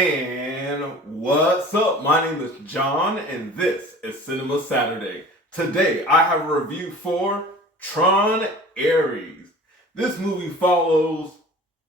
And what's up? My name is John, and this is Cinema Saturday. Today, I have a review for TRON ARES. This movie follows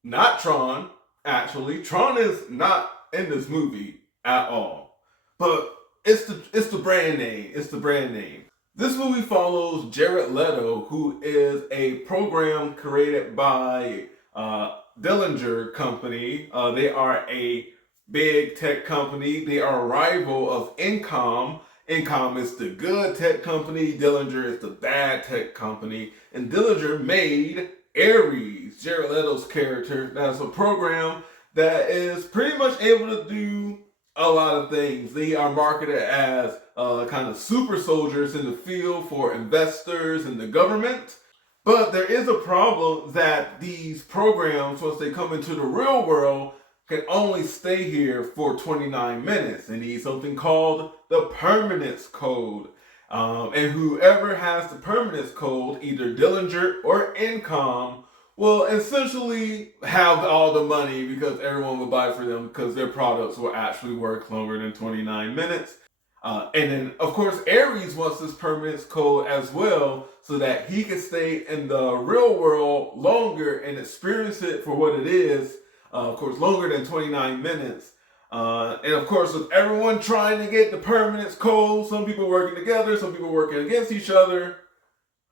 not TRON, actually. TRON is not in this movie at all. But it's the brand name. It's the brand name. This movie follows Jared Leto, who is a program created by Dillinger Company. They are a big tech company. They are a rival of Incom. Incom is the good tech company. Dillinger is the bad tech company. And Dillinger made ARES, Jared Leto's character. That's a program that is pretty much able to do a lot of things. They are marketed as kind of super soldiers in the field for investors and the government. But there is a problem that these programs, once they come into the real world, can only stay here for 29 minutes. They need something called the permanence code. And whoever has the permanence code, either Dillinger or Incom, will essentially have all the money because everyone will buy for them because their products will actually work longer than 29 minutes. And then, of course, ARES wants this permanence code as well so that he can stay in the real world longer and experience it for what it is. Of course, longer than 29 minutes. And of course, with everyone trying to get the permanence code, some people working together, some people working against each other,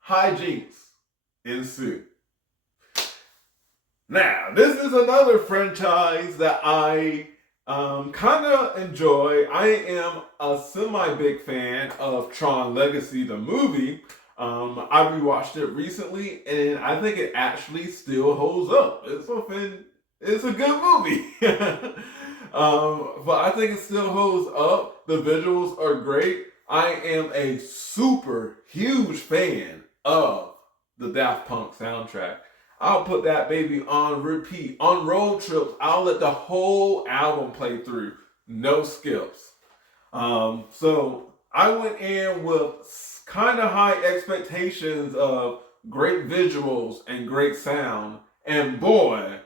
hijinks ensue. Now, this is another franchise that I kind of enjoy. I am a semi-big fan of Tron Legacy, the movie. I rewatched it recently, and I think it actually still holds up. It's a good movie. But I think it still holds up. The visuals are great. I am a super huge fan of the Daft Punk soundtrack. I'll put that baby on repeat. On road trips, I'll let the whole album play through. No skips. So I went in with kind of high expectations of great visuals and great sound. And boy,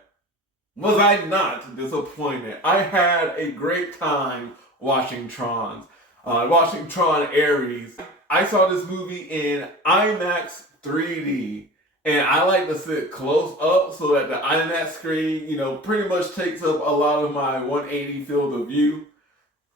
was I not disappointed. I had a great time watching Tron ARES. I saw this movie in IMAX 3D. And I like to sit close up so that the IMAX screen, pretty much takes up a lot of my 180 field of view.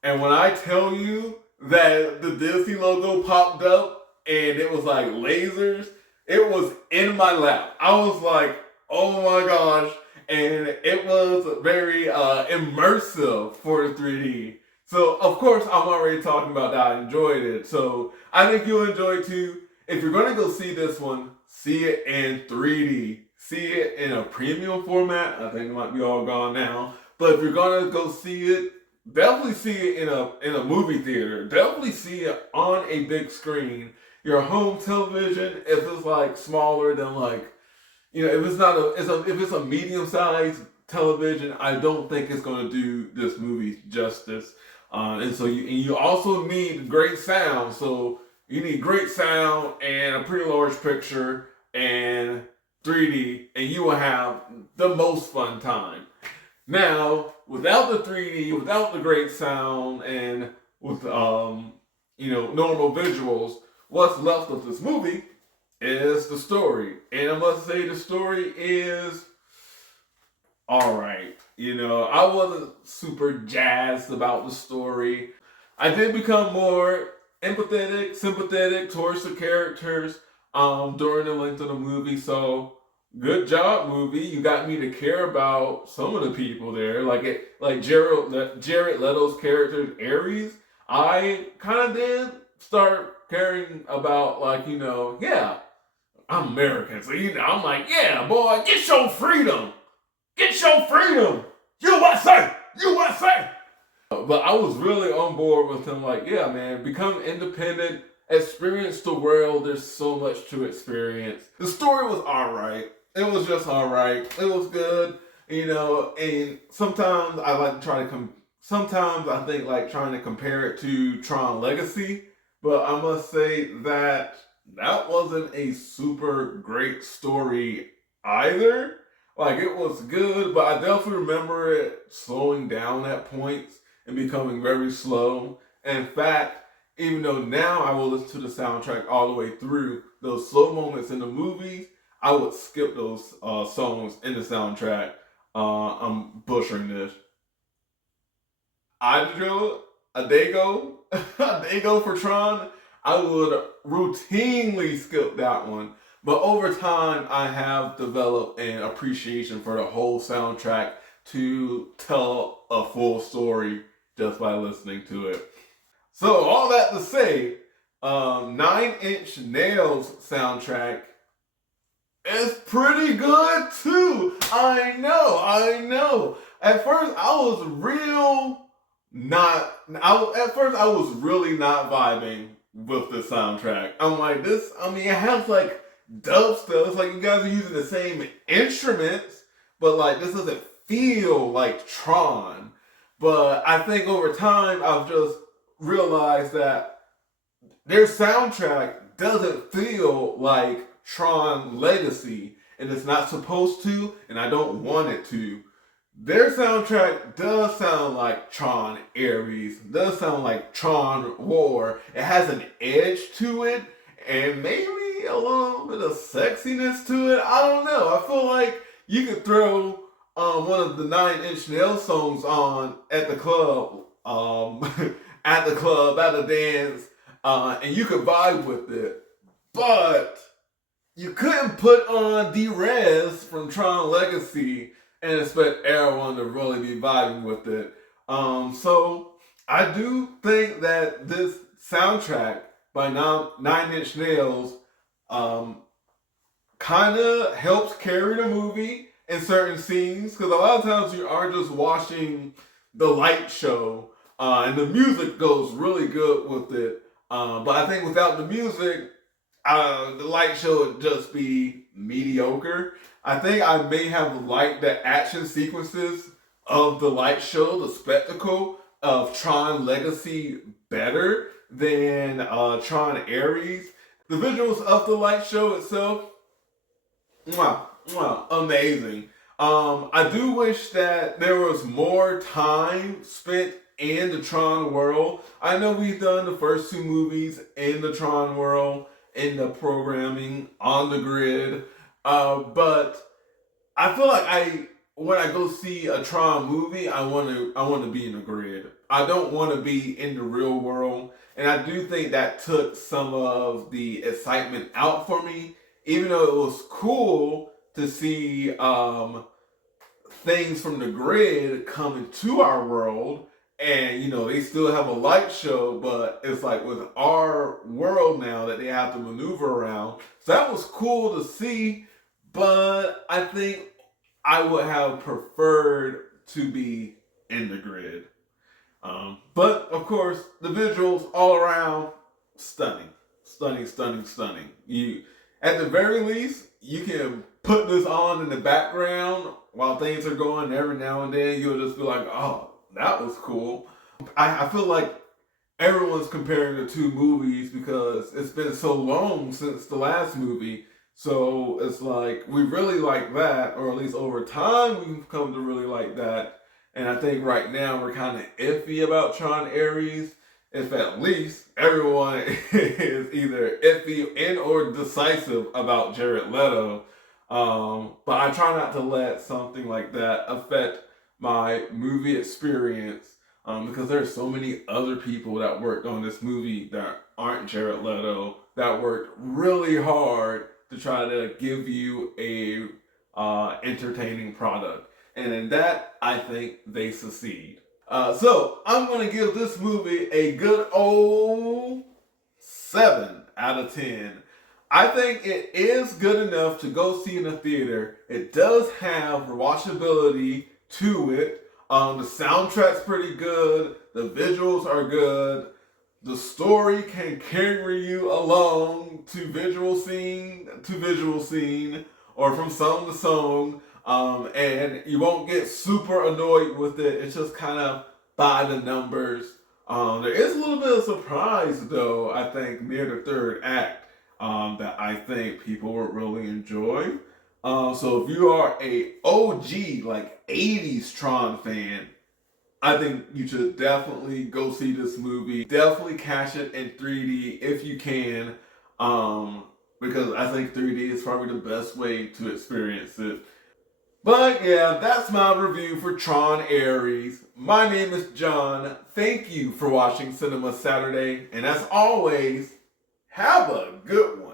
And when I tell you that the Disney logo popped up and it was like lasers, it was in my lap. I was like, oh my gosh. And it was very immersive for the 3D. So, of course, I'm already talking about that. I enjoyed it. So, I think you'll enjoy it too. If you're going to go see this one, see it in 3D. See it in a premium format. I think it might be all gone now. But if you're going to go see it, definitely see it in a movie theater. Definitely see it on a big screen. Your home television, if it's like smaller than if it's a medium-sized television, I don't think it's going to do this movie justice. And so you also need great sound. So you need great sound and a pretty large picture and 3D, and you will have the most fun time. Now, without the 3D, without the great sound, and with normal visuals, what's left of this movie is the story. And I must say the story is alright. I wasn't super jazzed about the story. I did become more empathetic, sympathetic towards the characters during the length of the movie. So good job, movie. You got me to care about some of the people there. Like Jared Leto's character ARES. I kind of did start caring about I'm American, so I'm like, yeah, boy, get your freedom. Get your freedom. USA! USA! But I was really on board with him, like, yeah, man, become independent, experience the world. There's so much to experience. The story was alright. It was just alright. It was good, and sometimes I like to try to sometimes I think like trying to compare it to Tron Legacy, but I must say that wasn't a super great story either. Like, it was good, but I definitely remember it slowing down at points and becoming very slow. And in fact, even though now I will listen to the soundtrack all the way through, those slow moments in the movies, I would skip those songs in the soundtrack. I'm butchering this. Adjo, Adego, Adego for Tron, I would routinely skip that one. But over time, I have developed an appreciation for the whole soundtrack to tell a full story just by listening to it. So, all that to say, Nine Inch Nails soundtrack is pretty good too. I know. At first, I was real not. At first, I was really not vibing with the soundtrack. I'm like, this. I mean, it has like dubstep. It's like you guys are using the same instruments, but like this doesn't feel like Tron. But I think over time, I've just realized that their soundtrack doesn't feel like Tron Legacy, and it's not supposed to, and I don't want it to. Their soundtrack does sound like Tron Ares, does sound like Tron War. It has an edge to it, and maybe a little bit of sexiness to it. I don't know. I feel like you could throw one of the Nine Inch Nails songs on at the club, at the club, at a dance, and you could vibe with it. But you couldn't put on ARES from Tron Legacy and expect everyone to really be vibing with it. So I do think that this soundtrack by Nine Inch Nails kind of helps carry the movie in certain scenes, because a lot of times you are just watching the light show and the music goes really good with it. But I think without the music, the light show would just be mediocre. I think I may have liked the action sequences of the light show, the spectacle of Tron Legacy better than Tron Ares. The visuals of the light show itself, amazing. I do wish that there was more time spent in the Tron world. I know we've done the first two movies in the Tron world, in the programming, on the grid, but I feel like when I go see a Tron movie, I want to be in the grid. I don't want to be in the real world, and I do think that took some of the excitement out for me. Even though it was cool to see things from the grid come into our world, and they still have a light show, but it's like with our world now that they have to maneuver around. So that was cool to see, but I think I would have preferred to be in the grid. But of course, the visuals all around, stunning, stunning, stunning, stunning. At the very least, you can put this on in the background while things are going. Every now and then, you'll just be like, "Oh, that was cool." I feel like everyone's comparing the two movies because it's been so long since the last movie. So it's like we really like that, or at least over time we've come to really like that. And I think right now we're kind of iffy about Tron Ares. If at least everyone is either iffy and or decisive about Jared Leto. But I try not to let something like that affect my movie experience, because there's so many other people that worked on this movie that aren't Jared Leto, that worked really hard to try to give you a entertaining product. And in that, I think they succeed. So I'm going to give this movie a good old 7 out of 10. I think it is good enough to go see in the theater. It does have rewatchability to it. The soundtrack's pretty good. The visuals are good. The story can carry you along to visual scene, or from song to song. And you won't get super annoyed with it. It's just kind of by the numbers. There is a little bit of surprise, though, I think, near the third act, that I think people would really enjoy. So if you are a OG like 80s Tron fan, I think you should definitely go see this movie. Definitely catch it in 3D if you can, because I think 3D is probably the best way to experience it. But yeah, that's my review for Tron Ares. My name is John. Thank you for watching Cinema Saturday, and as always, have a good one.